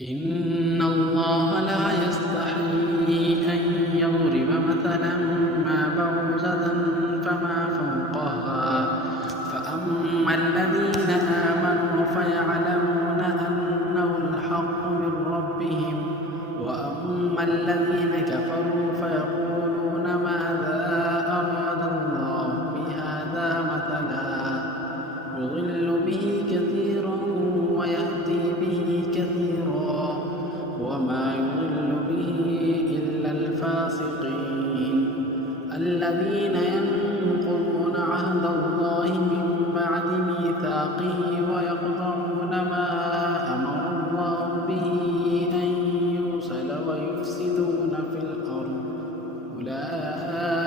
إن الله لا يستحيي أن يضرب مثلا ما بعوضة فما فوقها فأما الذين آمنوا فيعلمون أنه الحق من ربهم وأما الذين كفروا فيقولون ماذا أراد الله بهذا مثلا يضل به كثيرا ويهدي به كثيرا وما يضل به إلا الفاسقين الذين ينقضون عهد الله من بعد ميثاقه ويقطعون ما أمر الله به أن يوصل ويفسدون في الأرض أولئك